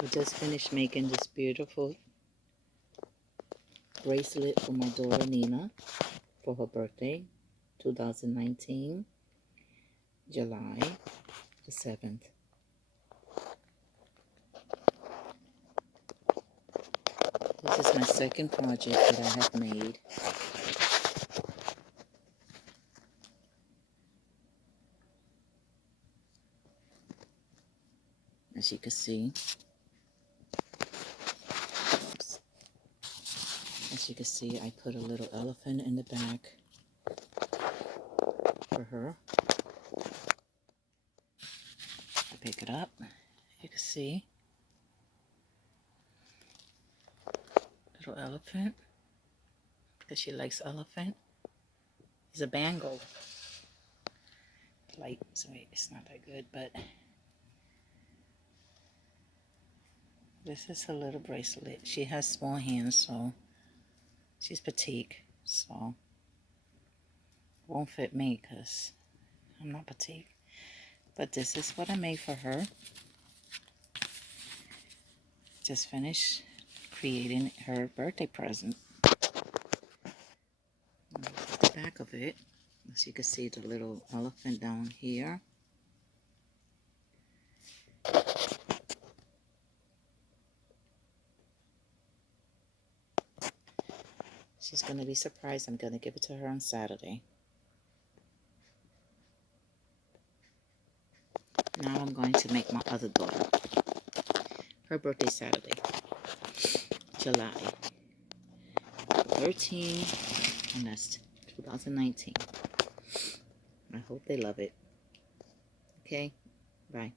I just finished making this beautiful bracelet for my daughter Nina for her birthday, 2019, July the 7th. This is my second project that I have made. As you can see, I put a little elephant in the back for her. I pick it up, you can see, little elephant, because she likes elephant. It's a bangle. Light, so it's not that good, but this is a little bracelet. She has small hands, so she's petite, so it won't fit me because I'm not petite. But this is what I made for her. Just finished creating her birthday present. The back of it, as you can see, the little elephant down here. She's going to be surprised. I'm going to give it to her on Saturday. Now I'm going to make my other daughter. Her birthday Saturday, July 13th, and that's 2019. I hope they love it. Okay, bye.